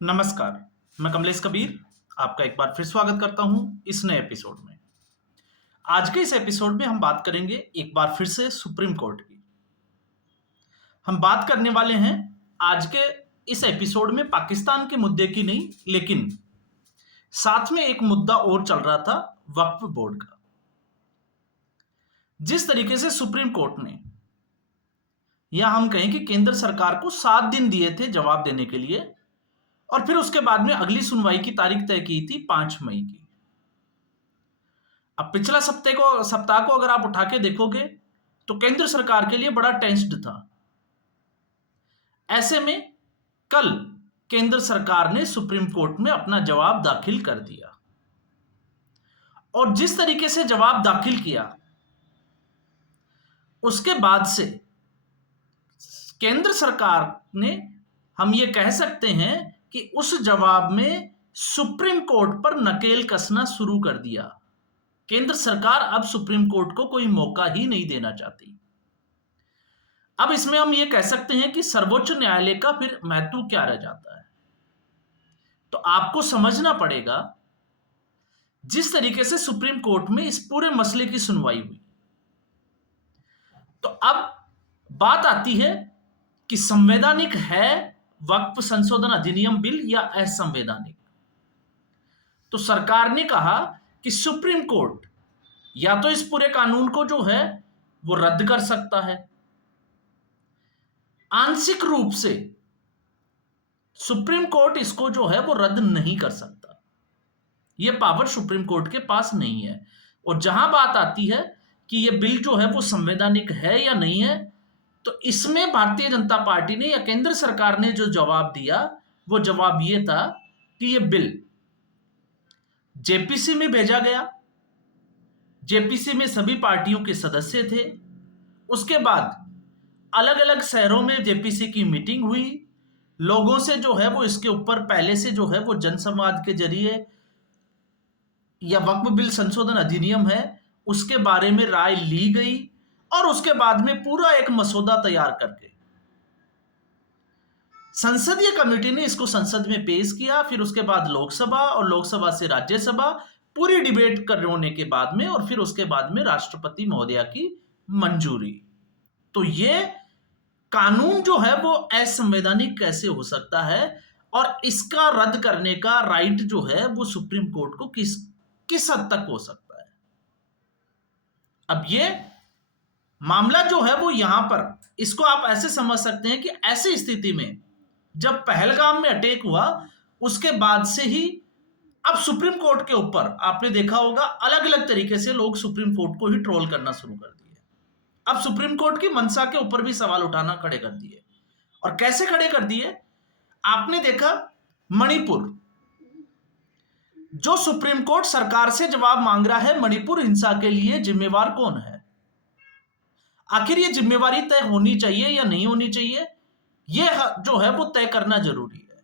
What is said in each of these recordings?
नमस्कार, मैं कमलेश कबीर आपका एक बार फिर स्वागत करता हूं इस नए एपिसोड में। आज के इस एपिसोड में हम बात करेंगे एक बार फिर से सुप्रीम कोर्ट की। हम बात करने वाले हैं आज के इस एपिसोड में पाकिस्तान के मुद्दे की नहीं, लेकिन साथ में एक मुद्दा और चल रहा था, वक्फ बोर्ड का। जिस तरीके से सुप्रीम कोर्ट ने, या हम कहें कि केंद्र सरकार को 7 दिन दिए थे जवाब देने के लिए, और फिर उसके बाद में अगली सुनवाई की तारीख तय की थी 5 मई की। अब पिछला सप्ताह को अगर आप उठा के देखोगे तो केंद्र सरकार के लिए बड़ा टेंस्ड था। ऐसे में कल केंद्र सरकार ने सुप्रीम कोर्ट में अपना जवाब दाखिल कर दिया, और जिस तरीके से जवाब दाखिल किया उसके बाद से केंद्र सरकार ने, हम ये कह सकते हैं कि उस जवाब में सुप्रीम कोर्ट पर नकेल कसना शुरू कर दिया। केंद्र सरकार अब सुप्रीम कोर्ट को कोई मौका ही नहीं देना चाहती। अब इसमें हम ये कह सकते हैं कि सर्वोच्च न्यायालय का फिर महत्व क्या रह जाता है। तो आपको समझना पड़ेगा, जिस तरीके से सुप्रीम कोर्ट में इस पूरे मसले की सुनवाई हुई, तो अब बात आती है कि संवैधानिक है वक्फ संशोधन अधिनियम बिल या असंवैधानिक। तो सरकार ने कहा कि सुप्रीम कोर्ट या तो इस पूरे कानून को जो है वो रद्द कर सकता है, आंशिक रूप से सुप्रीम कोर्ट इसको जो है वो रद्द नहीं कर सकता। ये पावर सुप्रीम कोर्ट के पास नहीं है। और जहां बात आती है कि ये बिल जो है वो संवैधानिक है या नहीं है, तो इसमें भारतीय जनता पार्टी ने या केंद्र सरकार ने जो जवाब दिया, वो जवाब ये था कि ये बिल जेपीसी में भेजा गया। जेपीसी में सभी पार्टियों के सदस्य थे। उसके बाद अलग अलग शहरों में जेपीसी की मीटिंग हुई। लोगों से जो है वो इसके ऊपर पहले से जो है वो जनसंवाद के जरिए, या वक्फ बिल संशोधन अधिनियम है उसके बारे में राय ली गई, और उसके बाद में पूरा एक मसौदा तैयार करके संसदीय कमेटी ने इसको संसद में पेश किया। फिर उसके बाद लोकसभा, और लोकसभा से राज्यसभा, पूरी डिबेट कर होने के बाद में, और फिर उसके बाद में राष्ट्रपति महोदया की मंजूरी। तो ये कानून जो है वो असंवैधानिक कैसे हो सकता है, और इसका रद्द करने का राइट जो है वो सुप्रीम कोर्ट को किस हद तक हो सकता है। अब ये मामला जो है वो यहां पर, इसको आप ऐसे समझ सकते हैं कि ऐसी स्थिति में जब पहलगाम में अटैक हुआ, उसके बाद से ही अब सुप्रीम कोर्ट के ऊपर आपने देखा होगा अलग अलग तरीके से लोग सुप्रीम कोर्ट को ही ट्रोल करना शुरू कर दिए। अब सुप्रीम कोर्ट की मंशा के ऊपर भी सवाल उठाना खड़े कर दिए। और कैसे खड़े कर दिए? आपने देखा मणिपुर, जो सुप्रीम कोर्ट सरकार से जवाब मांग रहा है, मणिपुर हिंसा के लिए जिम्मेवार कौन है, आखिर ये जिम्मेवारी तय होनी चाहिए या नहीं होनी चाहिए, ये जो है वो तय करना जरूरी है।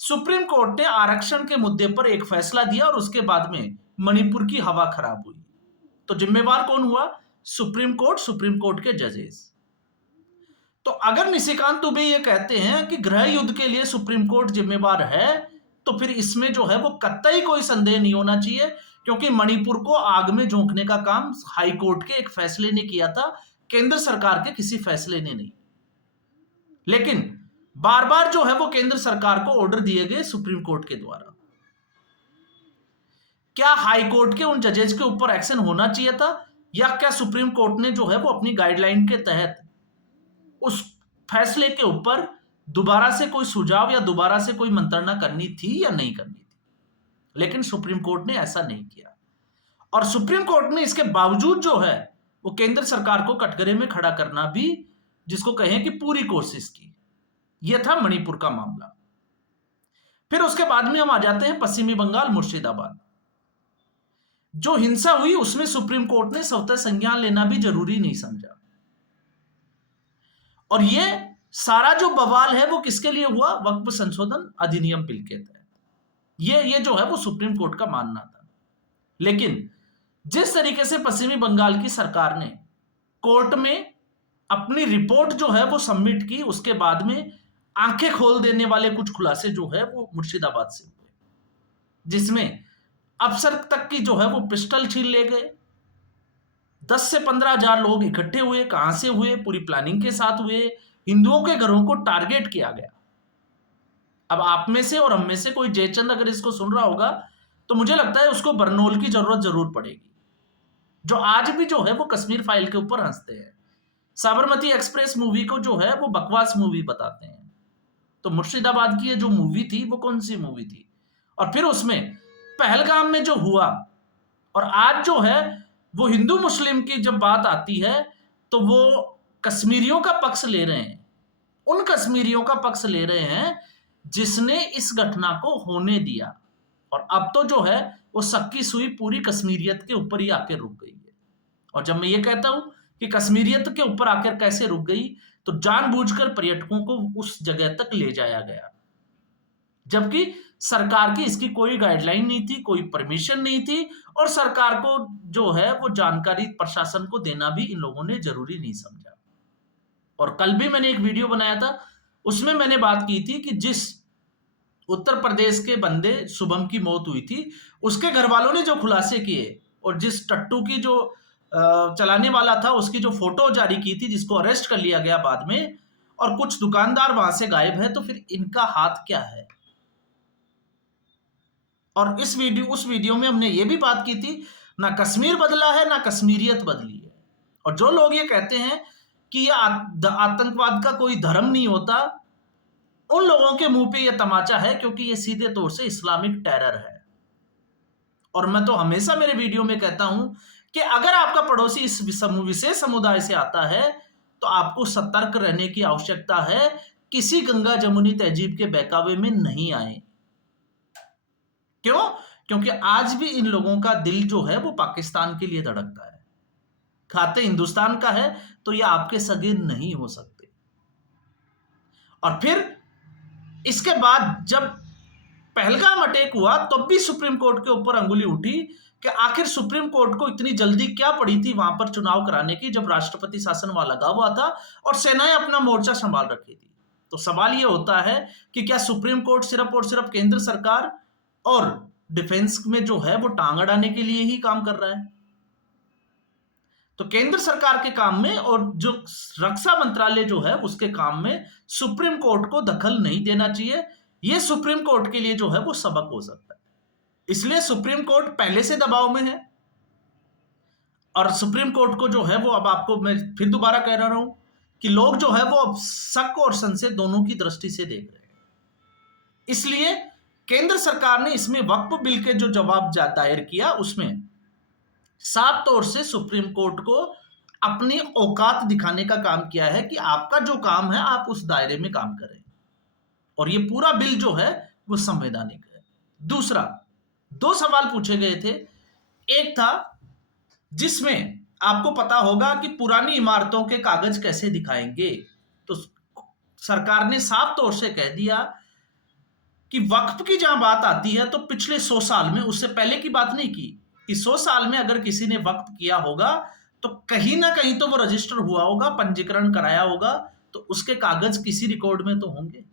सुप्रीम कोर्ट ने आरक्षण के मुद्दे पर एक फैसला दिया, और उसके बाद में मणिपुर की हवा खराब हुई। तो जिम्मेवार कौन हुआ? सुप्रीम कोर्ट के जजेस। तो अगर निशिकांत दुबे ये कहते हैं कि गृह युद्ध के लिए सुप्रीम कोर्ट जिम्मेवार है, तो फिर इसमें जो है वो कतई कोई संदेह नहीं होना चाहिए, क्योंकि मणिपुर को आग में झोंकने का काम हाई कोर्ट के एक फैसले ने किया था, केंद्र सरकार के किसी फैसले ने नहीं। लेकिन बार बार जो है वो केंद्र सरकार को ऑर्डर दिए गए सुप्रीम कोर्ट के द्वारा। क्या हाई कोर्ट के उन जजेस के ऊपर एक्शन होना चाहिए था, या क्या सुप्रीम कोर्ट ने जो है वो अपनी गाइडलाइन के तहत उस फैसले के ऊपर दोबारा से कोई सुझाव या दोबारा से कोई मंत्रणा करनी थी या नहीं करनी थी? लेकिन सुप्रीम कोर्ट ने ऐसा नहीं किया, और सुप्रीम कोर्ट ने इसके बावजूद जो है वो केंद्र सरकार को कटघरे में खड़ा करना भी, जिसको कहें कि पूरी कोशिश की। यह था मणिपुर का मामला। फिर उसके बाद में हम आ जाते हैं पश्चिमी बंगाल, मुर्शिदाबाद। जो हिंसा हुई उसमें सुप्रीम कोर्ट ने स्वतः संज्ञान लेना भी जरूरी नहीं समझा। और यह सारा जो बवाल है वो किसके लिए हुआ? वक्फ संशोधन अधिनियम बिल के तहत। ये जो है वो सुप्रीम कोर्ट का मानना था। लेकिन जिस तरीके से पश्चिमी बंगाल की सरकार ने कोर्ट में अपनी रिपोर्ट जो है वो सबमिट की, उसके बाद में आंखें खोल देने वाले कुछ खुलासे जो है वो मुर्शिदाबाद से हुए, जिसमें अफसर तक की जो है वो पिस्टल छीन ले गए। 10 से 15,000 लोग इकट्ठे हुए, कहां से हुए, पूरी प्लानिंग के साथ हुए। हिंदुओं के घरों को टारगेट किया गया। अब आप में से और हम में से कोई जयचंद अगर इसको सुन रहा होगा तो मुझे लगता है उसको बरनौल की जरूरत जरूर पड़ेगी, जो आज भी जो है वो कश्मीर फाइल के ऊपर हंसते हैं, साबरमती एक्सप्रेस मूवी को जो है वो बकवास मूवी बताते हैं। तो मुर्शिदाबाद की ये जो मूवी थी वो कौन सी मूवी थी? और फिर उसमें पहलगाम में जो हुआ, और आज जो है वो हिंदू मुस्लिम की जब बात आती है तो वो कश्मीरियों का पक्ष ले रहे हैं, उन कश्मीरियों का पक्ष ले रहे हैं जिसने इस घटना को होने दिया। और अब तो जो है वो सक्की सुई पूरी कश्मीरियत के ऊपर ही आकर रुक गई है। और जब मैं ये कहता हूं कि कश्मीरियत के ऊपर आकर कैसे रुक गई, तो जानबूझकर पर्यटकों को उस जगह तक ले जाया गया, जबकि सरकार की इसकी कोई गाइडलाइन नहीं थी, कोई परमिशन नहीं थी, और सरकार को जो है वो जानकारी प्रशासन को देना भी इन लोगों ने जरूरी नहीं समझा। और कल भी मैंने एक वीडियो बनाया था, उसमें मैंने बात की थी कि जिस उत्तर प्रदेश के बंदे शुभम की मौत हुई थी, उसके घर वालों ने जो खुलासे किए, और जिस टट्टू की जो चलाने वाला था उसकी जो फोटो जारी की थी, जिसको अरेस्ट कर लिया गया बाद में, और कुछ दुकानदार वहां से गायब है, तो फिर इनका हाथ क्या है? और उस वीडियो में हमने ये भी बात की थी, ना कश्मीर बदला है ना कश्मीरियत बदली है। और जो लोग ये कहते हैं कि ये आतंकवाद का कोई धर्म नहीं होता, उन लोगों के मुंह पे ये तमाचा है, क्योंकि ये सीधे तौर से इस्लामिक टेरर है। और मैं तो हमेशा मेरे वीडियो में कहता हूं कि अगर आपका पड़ोसी इस विशेष समुदाय से आता है तो आपको सतर्क रहने की आवश्यकता है, किसी गंगा जमुनी तहजीब के बहकावे में नहीं आए। क्यों? क्योंकि आज भी इन लोगों का दिल जो है वो पाकिस्तान के लिए धड़कता है। खाते हिंदुस्तान का है तो ये आपके सगे नहीं हो सकते। और फिर इसके बाद जब पहलगाम अटैक हुआ तब भी सुप्रीम कोर्ट के ऊपर अंगुली उठी कि आखिर सुप्रीम कोर्ट को इतनी जल्दी क्या पड़ी थी वहां पर चुनाव कराने की, जब राष्ट्रपति शासन वहां लगा हुआ था और सेनाएं अपना मोर्चा संभाल रखी थी। तो सवाल यह होता है कि क्या सुप्रीम कोर्ट सिर्फ और सिर्फ केंद्र सरकार और डिफेंस में जो है वो टांग अड़ाने के लिए ही काम कर रहा है? तो केंद्र सरकार के काम में और जो रक्षा मंत्रालय जो है उसके काम में सुप्रीम कोर्ट को दखल नहीं देना चाहिए। यह सुप्रीम कोर्ट के लिए जो है वो सबक हो सकता है। इसलिए सुप्रीम कोर्ट पहले से दबाव में है, और सुप्रीम कोर्ट को जो है वो, अब आपको मैं फिर दोबारा कह रहा हूं कि लोग जो है वो अब शक और संशय दोनों की दृष्टि से देख रहे हैं। इसलिए केंद्र सरकार ने इसमें वक्फ बिल के जो जवाब दायर किया उसमें साफ तौर से सुप्रीम कोर्ट को अपनी औकात दिखाने का काम किया है कि आपका जो काम है आप उस दायरे में काम करें, और ये पूरा बिल जो है वो संवैधानिक है। दूसरा, दो सवाल पूछे गए थे। एक था जिसमें आपको पता होगा कि पुरानी इमारतों के कागज कैसे दिखाएंगे, तो सरकार ने साफ तौर से कह दिया कि वक्फ की जहां बात आती है तो पिछले 100 साल में, उससे पहले की बात नहीं की, कि 100 साल में अगर किसी ने वक्फ किया होगा तो कहीं ना कहीं तो वो रजिस्टर हुआ होगा, पंजीकरण कराया होगा, तो उसके कागज किसी रिकॉर्ड में तो होंगे।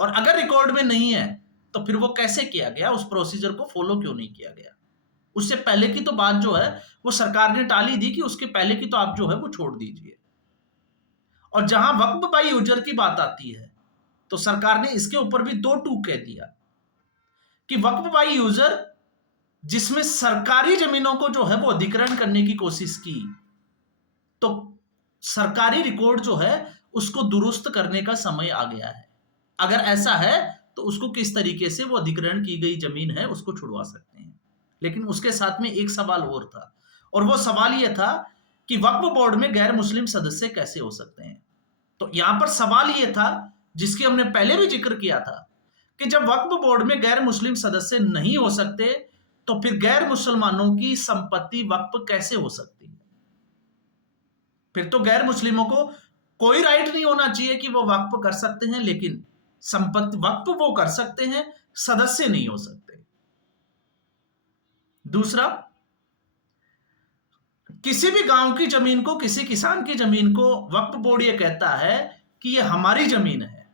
और अगर रिकॉर्ड में नहीं है तो फिर वो कैसे किया गया, उस प्रोसीजर को फॉलो क्यों नहीं किया गया? उससे पहले की तो बात जो है वो सरकार ने टाली दी कि उसके पहले की तो आप जो है वो छोड़ दीजिए। और जहां वक्फ बाई यूजर की बात आती है तो सरकार ने इसके ऊपर भी दो टूक कह दिया कि वक्फ बाई यूजर जिसमें सरकारी जमीनों को जो है वो अधिग्रहण करने की कोशिश की, तो सरकारी रिकॉर्ड जो है उसको दुरुस्त करने का समय आ गया है। अगर ऐसा है तो उसको किस तरीके से वो अधिग्रहण की गई जमीन है उसको छुड़वा सकते हैं। लेकिन उसके साथ में एक सवाल और था, और वो सवाल यह था कि वक्फ बोर्ड में गैर मुस्लिम सदस्य कैसे हो सकते हैं। तो यहां पर सवाल यह था, जिसकी हमने पहले भी जिक्र किया था, कि जब वक्फ बोर्ड में गैर मुस्लिम सदस्य नहीं हो सकते तो फिर गैर मुसलमानों की संपत्ति वक्फ कैसे हो सकती है? फिर तो गैर मुस्लिमों को कोई राइट नहीं होना चाहिए कि वो वक्फ कर सकते हैं, लेकिन संपत्ति वक्फ वो कर सकते हैं, सदस्य नहीं हो सकते। दूसरा, किसी भी गांव की जमीन को, किसी किसान की जमीन को वक्फ बोर्ड ये कहता है कि ये हमारी जमीन है,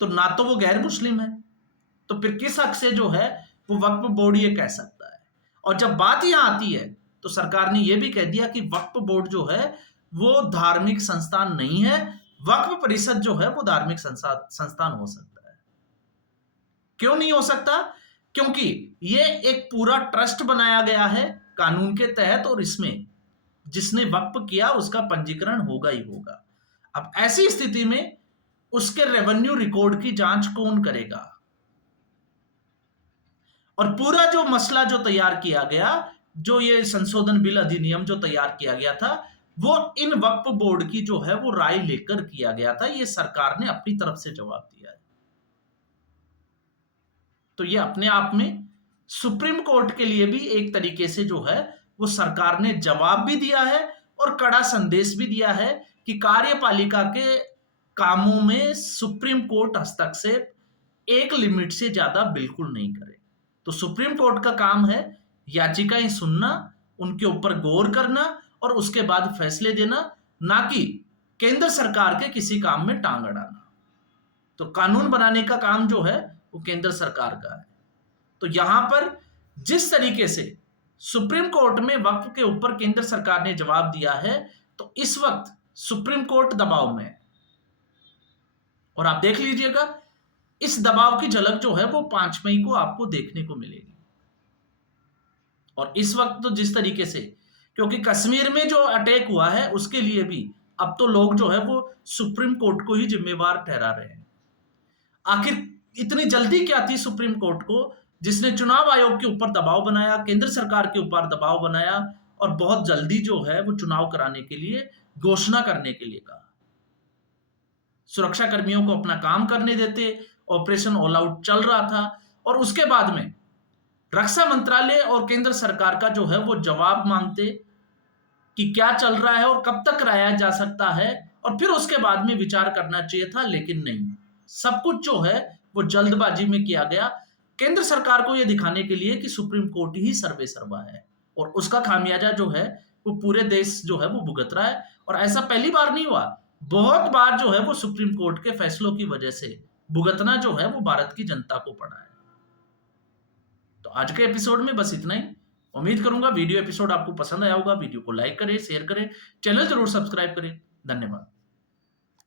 तो ना तो वो गैर मुस्लिम है, तो फिर किस हक से जो है वो वक्फ बोर्ड ये कह सकता है। और जब बात यहां आती है तो सरकार ने यह भी कह दिया कि वक्फ बोर्ड जो है वो धार्मिक संस्थान नहीं है, वक्फ परिषद जो है वो धार्मिक संस्थान हो सकता है। क्यों नहीं हो सकता? क्योंकि ये एक पूरा ट्रस्ट बनाया गया है कानून के तहत, और इसमें जिसने वक्फ किया उसका पंजीकरण होगा ही होगा। अब ऐसी स्थिति में उसके रेवेन्यू रिकॉर्ड की जांच कौन करेगा? और पूरा जो मसला जो तैयार किया गया, जो ये संशोधन बिल अधिनियम जो तैयार किया गया था, वो इन वक्फ बोर्ड की जो है वो राय लेकर किया गया था। ये सरकार ने अपनी तरफ से जवाब दिया है। तो ये अपने आप में सुप्रीम कोर्ट के लिए भी एक तरीके से जो है वो सरकार ने जवाब भी दिया है और कड़ा संदेश भी दिया है कि कार्यपालिका के कामों में सुप्रीम कोर्ट हस्तक्षेप एक लिमिट से ज्यादा बिल्कुल नहीं करे। तो सुप्रीम कोर्ट का काम है याचिकाएं सुनना, उनके ऊपर गौर करना और उसके बाद फैसले देना, ना कि केंद्र सरकार के किसी काम में टांग अड़ाना। तो कानून बनाने का काम जो है वो केंद्र सरकार का है। तो यहां पर जिस तरीके से सुप्रीम कोर्ट में वक्फ के ऊपर केंद्र सरकार ने जवाब दिया है, तो इस वक्त सुप्रीम कोर्ट दबाव में है। और आप देख लीजिएगा इस दबाव की झलक जो है वो 5 मई को आपको देखने को मिलेगी। और इस वक्त तो जिस तरीके से, क्योंकि कश्मीर में जो अटैक हुआ है उसके लिए भी अब तो लोग जो है वो सुप्रीम कोर्ट को ही जिम्मेवार ठहरा रहे हैं। आखिर इतनी जल्दी क्या थी सुप्रीम कोर्ट को, जिसने चुनाव आयोग के ऊपर दबाव बनाया, केंद्र सरकार के ऊपर दबाव बनाया और बहुत जल्दी जो है वो चुनाव कराने के लिए, घोषणा करने के लिए कहा। सुरक्षा कर्मियों को अपना काम करने देते, ऑपरेशन ऑल आउट चल रहा था, और उसके बाद में रक्षा मंत्रालय और केंद्र सरकार का जो है वो जवाब मांगते कि क्या चल रहा है और कब तक कराया जा सकता है, और फिर उसके बाद में विचार करना चाहिए था, लेकिन नहीं, सब कुछ जो है वो जल्दबाजी में किया गया केंद्र सरकार को यह दिखाने के लिए कि सुप्रीम कोर्ट ही सर्वे सर्वा है, और उसका खामियाजा जो है वो पूरे देश जो है वो भुगत रहा है। और ऐसा पहली बार नहीं हुआ, बहुत बार जो है वो सुप्रीम कोर्ट के फैसलों की वजह से भुगतना जो है वो भारत की जनता को पड़ा है। तो आज के एपिसोड में बस इतना ही। उम्मीद करूंगा वीडियो एपिसोड आपको पसंद आया होगा। वीडियो को लाइक करें, शेयर करें, चैनल जरूर सब्सक्राइब करें। धन्यवाद।